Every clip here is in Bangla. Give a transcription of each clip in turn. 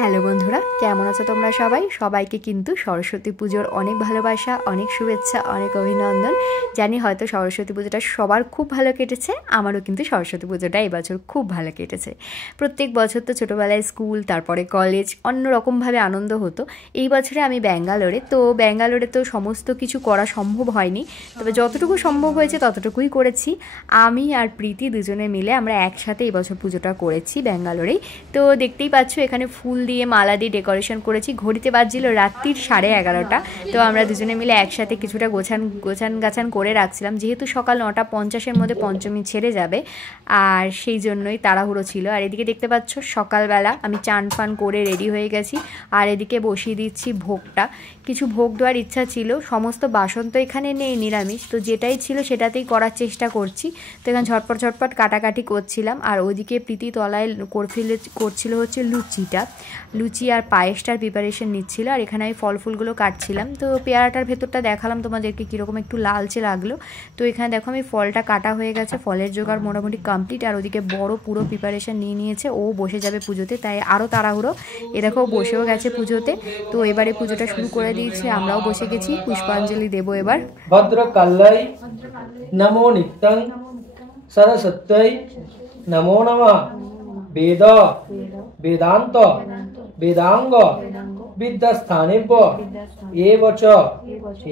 হ্যালো বন্ধুরা, কেমন আছো তোমরা সবাই? সবাইকে কিন্তু সরস্বতী পুজোর অনেক ভালোবাসা, অনেক শুভেচ্ছা, অনেক অভিনন্দন। জানি হয়তো সরস্বতী পুজোটা সবার খুব ভালো কেটেছে, আমারও কিন্তু সরস্বতী পুজোটা এবছর খুব ভালো কেটেছে। প্রত্যেক বছর তো ছোটোবেলায় স্কুল, তারপরে কলেজ, অন্যরকমভাবে আনন্দ হতো। এই বছরে আমি ব্যাঙ্গালোরে তো সমস্ত কিছু করা সম্ভব হয়নি, তবে যতটুকু সম্ভব হয়েছে ততটুকুই করেছি। আমি আর প্রীতি দুজনে মিলে আমরা একসাথে এই বছর পুজোটা করেছি ব্যাঙ্গালোরেই। তো দেখতেই পাচ্ছ এখানে ফুল দিয়ে মালা দিয়ে ডেকোরেশন করেছি। ঘড়িতে বাজছিল রাত্রির 11:30। তো আমরা দুজনে মিলে একসাথে কিছুটা গোছান করে রাখছিলাম, যেহেতু সকাল 9:50-এর মধ্যে পঞ্চমী ছেড়ে যাবে, আর সেই জন্যই তাড়াহুড়ো ছিল। আর এদিকে দেখতে পাচ্ছ সকালবেলা আমি চান ফান করে রেডি হয়ে গেছি, আর এদিকে বসিয়ে দিচ্ছি ভোগটা। কিছু ভোগ দেওয়ার ইচ্ছা ছিল, সমস্ত বাসন তো এখানে নেই, নিরামিষ, তো যেটাই ছিল সেটাতেই করার চেষ্টা করছি। তো এখানে ঝটপট কাটাকাটি করছিলাম, আর ওইদিকে প্রীতি তলায় করছিল হচ্ছে লুচি আর পায়েসটার প্রিপারেশন নিচ্ছিল, আর এখানে আমি ফল ফুলগুলো কাটছিলাম। তো পেয়ারাটার ভেতরটা দেখালাম তোমাদেরকে কীরকম একটু লালচে লাগলো। তো এখানে দেখো আমি ফলটা কাটা হয়ে গেছে, ফলের জোগাড় মোটামুটি কমপ্লিট। আর ওদিকে বড় পুরো প্রিপারেশন নিয়ে নিয়েছে, ও বসে যাবে পুজোতে, তাই আরও তাড়াহুড়ো। এ দেখো বসেও গেছে পুজোতে। তো এবারে পুজোটা শুরু করে দিয়েছে, আমরাও বসে গেছি, পুষ্পাঞ্জলি দেবো এবার। ভদ্রকাল্লাই নমো নিত্যং সরস্বত্যৈ নমো নমঃ। বেদ বেদান্ত বেদাঙ্গ বিদ্যাস্থানেভ্য এব চ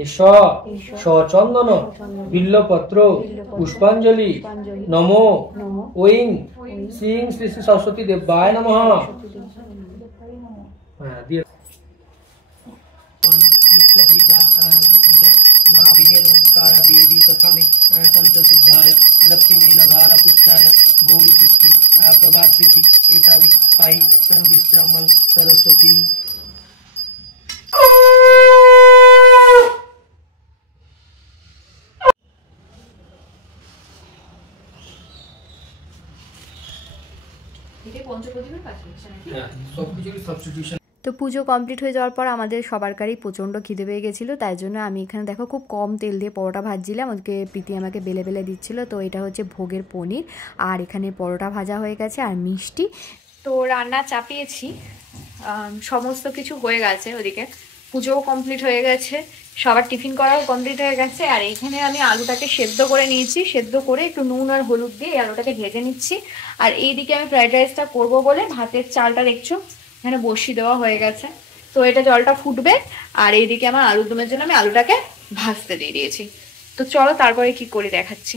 এষ সচন্দন বিল্লপত্র পুষ্পাঞ্জলি নমো ঐং শ্রীং শ্রী শ্রী সরস্বতী দেবায় নমঃ। देवी तथा में संत सिद्धाय लक्ष्मी नधार पुष्टाय गौरी पुष्टि प्रभात प्रीति एतावि पाई तनुविश्रमं सरस्वती। তো পুজো কমপ্লিট হয়ে যাওয়ার পর আমাদের সবারকারই প্রচণ্ড খিদে পেয়ে গেছিলো, তাই জন্য আমি এখানে দেখো খুব কম তেল দিয়ে পরোটা ভাজছিলাম। ওদিকে প্রীতি আমাকে বেলে দিচ্ছিলো। তো এটা হচ্ছে ভোগের পনির, আর এখানে পরোটা ভাজা হয়ে গেছে আর মিষ্টি। তো রান্না চাপিয়েছি, সমস্ত কিছু হয়ে গেছে। ওদিকে পুজোও কমপ্লিট হয়ে গেছে, সবার টিফিন করাও কমপ্লিট হয়ে গেছে। আর এইখানে আমি আলুটাকে সেদ্ধ করে নিয়েছি, সেদ্ধ করে একটু নুন আর হলুদ দিয়ে আলুটাকে ভেজে নিচ্ছি। আর এইদিকে আমি ফ্রাইড রাইসটা করবো বলে ভাতের চালটা দেখছো এখানে বসিয়ে দেওয়া হয়ে গেছে। তো এটা জলটা ফুটবে, আর এইদিকে আমার আলুর দমের জন্য আমি আলুটাকে ভাজতে দিয়ে দিয়েছি। তো চলো তারপরে কি করে দেখাচ্ছি।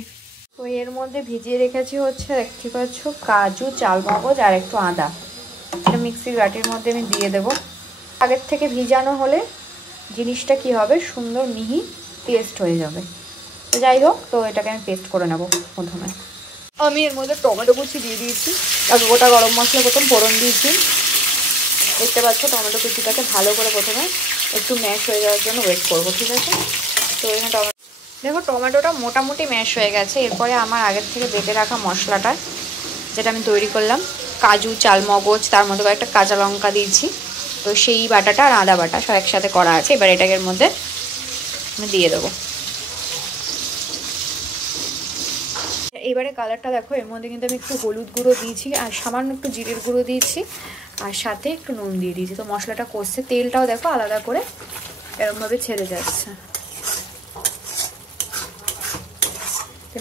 তো এর মধ্যে ভিজিয়ে রেখেছি হচ্ছে দেখতে পাচ্ছ কাজু, চালমগজ আর একটু আদা। এটা মিক্সির বাটির মধ্যে আমি দিয়ে দেবো। আগের থেকে ভিজানো হলে জিনিসটা কি হবে, সুন্দর মিহি পেস্ট হয়ে যাবে। তো যাই হোক, তো এটাকে আমি পেস্ট করে নেবো। প্রথমে আমি এর মধ্যে টমেটো কুচি দিয়ে দিয়েছি, আর গোটা গরম মশলা প্রথম ফোড়ন দিয়েছি। দেখতে পাচ্ছ টমেটো কুচিটাকে ভালো করে প্রথমে একটু ম্যাশ হয়ে যাওয়ার জন্য ওয়েট করবো, ঠিক আছে? তো এখানে দেখো টমেটোটা মোটামুটি ম্যাশ হয়ে গেছে। এরপরে আমার আগের থেকে বেটে রাখা মশলাটা, যেটা আমি তৈরি করলাম, কাজু, চালমগজ, তার মধ্যে কয়েকটা কাঁচা লঙ্কা দিয়েছি, তো সেই বাটাটা আর আদা বাটা সব একসাথে করা আছে। এবার এটাকে এর মধ্যে আমি দিয়ে দেবো। এবারে কালারটা দেখো, এর মধ্যে কিন্তু আমি একটু হলুদ গুঁড়ো দিয়েছি, আর সামান্য একটু জিরের গুঁড়ো দিয়েছি, আর সাথে একটু নুন দিয়ে দিয়েছি। তো মশলাটা কষছে, তেলটাও দেখো আলাদা করে এরকমভাবে ছেড়ে যাচ্ছে।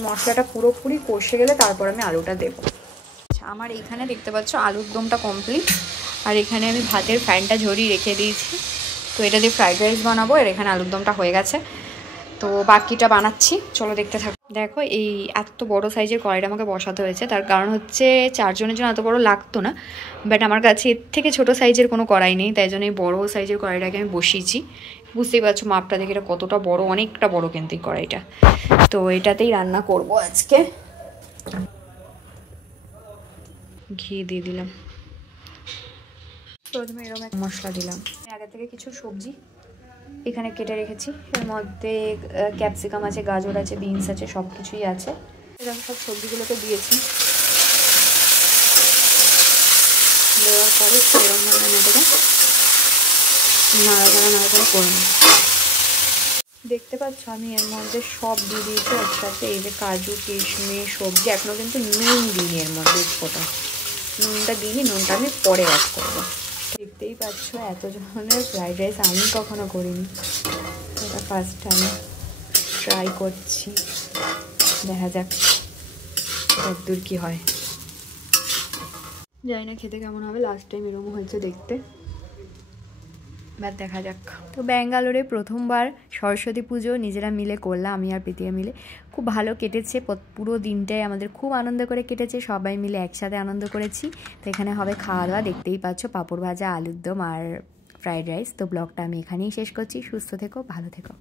মশলাটা পুরোপুরি কষে গেলে তারপর আমি আলুটা দেবো। আচ্ছা, আমার এখানে দেখতে পাচ্ছ আলুর দমটা কমপ্লিট, আর এখানে আমি ভাতের ফ্যানটা ঝরিয়ে রেখে দিয়েছি। তো এটা দিয়ে ফ্রাইড রাইস বানাবো, আর এখানে আলুর দমটা হয়ে গেছে। তো বাকিটা বানাচ্ছি, চলো দেখতে থাকো। দেখো এই এত বড় সাইজের কড়াইটা আমাকে বসাতে হয়েছে, তার কারণ হচ্ছে 4 জনের জন্য এত বড় লাগতো না, বাট আমার কাছে এর থেকে ছোট সাইজের কোনো কড়াই নেই, তাই জন্য এই বড় সাইজের কড়াইটাকে আমি বসিয়েছি। বুঝতেই পারছো মাপটা দেখে এটা কতটা বড়, অনেকটা বড় কিন্তু এই কড়াইটা। তো এটাতেই রান্না করব আজকে। ঘি দিয়ে দিলাম, প্রথমে এরকম এক মশলা দিলাম। আগে থেকে কিছু সবজি এখানে কেটে রেখেছি, এর মধ্যে ক্যাপসিকাম আছে, গাজর আছে, বিনস আছে, সব কিছুই আছে। এরকম সব সবজিগুলোকে দিয়েছি, দেওয়ার পরে এরকমভাবে এটাকে নাড়াচাড়া করে নিই। দেখতে পাচ্ছ আমি এর মধ্যে সব দিয়ে দিয়েছি একসাথে। এই যে কাজু, কিশমিশ, সবজি, এখনও কিন্তু নুন দিইনি এর মধ্যে, ফোটা নুনটা দিইনি, নুনটা আমি পরে অ্যাড করবো। দেখতেই পাচ্ছ এত ধরনের ফ্রাইড রাইস আমি কখনো করিনি, এটা ফার্স্ট টাইম ট্রাই করছি, দেখা যাক কতদূর কী হয়। জানি না খেতে কেমন হবে, লাস্ট টাইম এরকম হয়েছে দেখতে, এবার দেখা যাক। তো ব্যাঙ্গালোরে প্রথমবার সরস্বতী পুজো নিজেরা মিলে করলাম, আমি আর প্রীতিয়া মিলে, খুব ভালো কেটেছে, পুরো দিনটাই আমাদের খুব আনন্দ করে কেটেছে, সবাই মিলে একসাথে আনন্দ করেছি। তো এখানে হবে খাওয়া দাওয়া, দেখতেই পাচ্ছ পাঁপড় ভাজা, আলুর দম আর ফ্রাইড রাইস। তো ব্লগটা আমি এখানেই শেষ করছি, সুস্থ থেকো, ভালো থেকো।